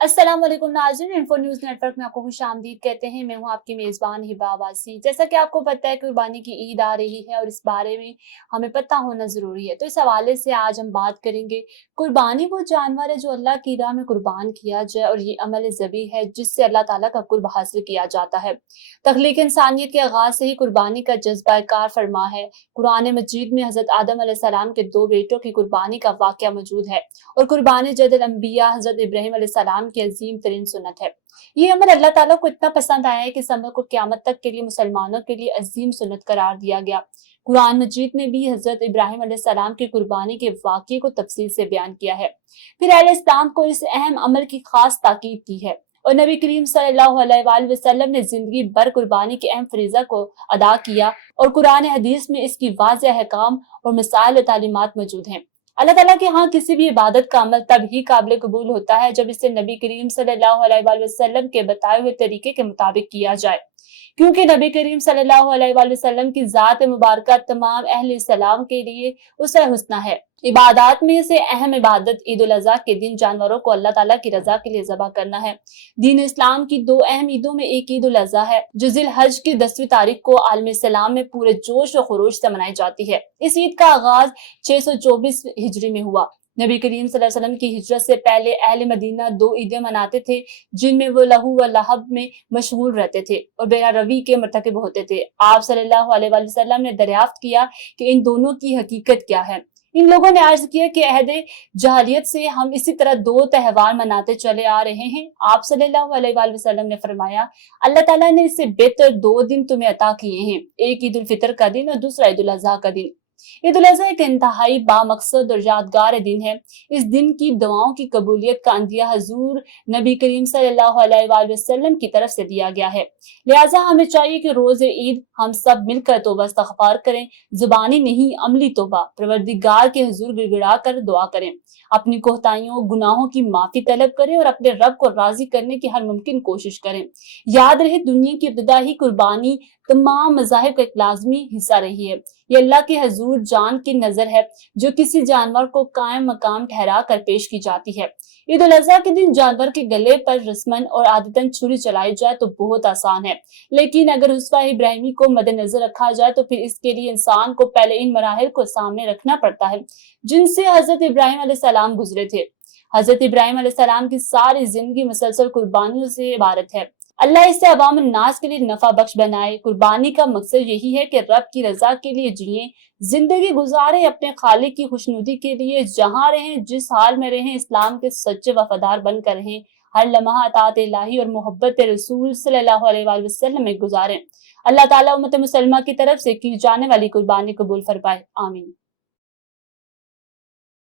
अस्सलाम वालेकुम नाज़रीन, इन्फो न्यूज़ नेटवर्क में आपको खुशामदीद कहते हैं। मैं हूं आपकी मेज़बान हिबा अब्बासी। जैसा कि आपको पता है कुर्बानी की ईद आ रही है और इस बारे में हमें पता होना ज़रूरी है, तो इस हवाले से आज हम बात करेंगे। कुर्बानी वो जानवर है जो अल्लाह की राह में कुर्बान किया जाए और ये अमल ज़बी है जिससे अल्लाह ताला का कुर्ब हासिल किया जाता है। तख्लीक इंसानियत के आगाज़ से ही कुर्बानी का जज्बा कार फरमा है। कुरान मजीद में हज़रत आदम अलैहिस्सलाम के 2 बेटों की कुर्बानी का वाक़या मौजूद है और कुर्बानी जदल अंबिया हज़रत इब्राहीम अलैहिस्सलाम की अजीम तरीन सुन्नत है। ये अमल अल्लाह ताला को इतना पसंद आया है कि इस अमल को क़यामत तक के लिए मुसलमानों के लिए अजीम सुन्नत करार दिया गया। कुरान मजीद ने भी हजरत इब्राहीम अलैहिस्सलाम की कुर्बानी के वाक़ये को तफसील से बयान किया है। फिर अहले इस्लाम को इस अहम अमल की खास ताकीद की है और नबी करीम सल्लल्लाहु अलैहि वसल्लम ने जिंदगी भर कुर्बानी के अहम फरीज़ा को अदा किया और कुरान हदीस में इसकी वाज़ेह अहकाम और मिसाल तालीमात मौजूद हैं। अल्लाह ताला के यहाँ किसी भी इबादत का अमल तब ही काबिल कबूल होता है जब इसे नबी करीम सल्लल्लाहु अलैहि वसल्लम के बताए हुए तरीके के मुताबिक किया जाए, क्योंकि नबी करीम सल्लल्लाहु अलैहि वसल्लम की जात मुबारक तमाम अहले सलाम के लिए उसवा हुस्ना है। इबादत में से अहम इबादत ईद उल अज़हा के दिन जानवरों को अल्लाह ताला की रजा के लिए ज़बह करना है। दीन इस्लाम की 2 अहम ईदों में एक ईद उल अज़हा है जो जिल हज की 10वीं तारीख को आलम इस्लाम में पूरे जोश और खरोश से मनाई जाती है। इस ईद का आगाज 624 हिजरी में हुआ। नबी करीम सल्लल्लाहु अलैहि वसल्लम की हिजरत से पहले अहले मदीना 2 ईदें मनाते थे जिनमें वो लहू व लहब में मशगूल रहते थे और बेरा रवी के मर्तकब होते थे। आप सल्लल्लाहु अलैहि वसल्लम ने दरियाफ्त किया कि इन दोनों की हकीकत क्या है। इन लोगों ने अर्ज किया कि अहदे जहालियत से हम इसी तरह 2 त्योहार मनाते चले आ रहे हैं। आप सल्लल्लाहु अलैहि वसल्लम ने फरमाया, अल्लाह ताला ने इससे बेहतर 2 दिन तुम्हें अता किए हैं, एक ईद उल फितर का दिन और दूसरा ईद उल अज़हा का दिन। ईद उल अज़हा एक इंतहाई बामकसद और यादगार दिन है। इस दिन की दुआओं की कबूलियत का अंदिया हजूर नबी करीम सल्लल्लाहु अलैहि वसल्लम की तरफ से दिया गया है। लिहाजा हमें चाहिए कि रोजे ईद हम सब मिलकर तौबा इस्तग़फ़ार करें, जुबानी नहीं अमली तौबा, परवरदिगार के हुजूर गिड़गिड़ा कर दुआ करें, अपनी कोताहियों गुनाहों की माफी तलब करें और अपने रब को राजी करने की हर मुमकिन कोशिश करें। याद रहे, दुनिया की इब्तिदा ही कुर्बानी तमाम मज़ाहिब का एक लाजमी हिस्सा रही है। ये अल्लाह के हजूर जान की नजर है जो किसी जानवर को कायम मकाम ठहरा कर पेश की जाती है। ईद उल अज़हा के दिन जानवर के गले पर रस्मन और आदतन छुरी चलाई जाए तो बहुत आसान है, लेकिन अगर हुस्वा इब्राहिमी को मद्देनजर रखा जाए तो फिर इसके लिए इंसान को पहले इन मराहिल को सामने रखना पड़ता है जिनसे हजरत इब्राहिम अलैहिस्सलाम गुजरे थे। हजरत इब्राहिम अलैहिस्सलाम की सारी जिंदगी मुसलसल कुर्बानियों से इबारत है। अल्लाह इसे अवाम नास के लिए नफा बख्श बनाए। कुर्बानी का मकसद यही है कि रब की रजा के लिए जिए, जिंदगी गुजारे, अपने खालिक की खुशनुदी के लिए जहां रहें जिस हाल में रहें इस्लाम के सच्चे वफादार बनकर रहें, हर लम्हा अताअत इलाही और मोहब्बत रसूल सल्लल्लाहु अलैहि वसल्लम में गुजारें। अल्लाह ताला उम्मत मुसलमा की तरफ से की जाने वाली कुर्बानी कबूल फरमाए, आमीन।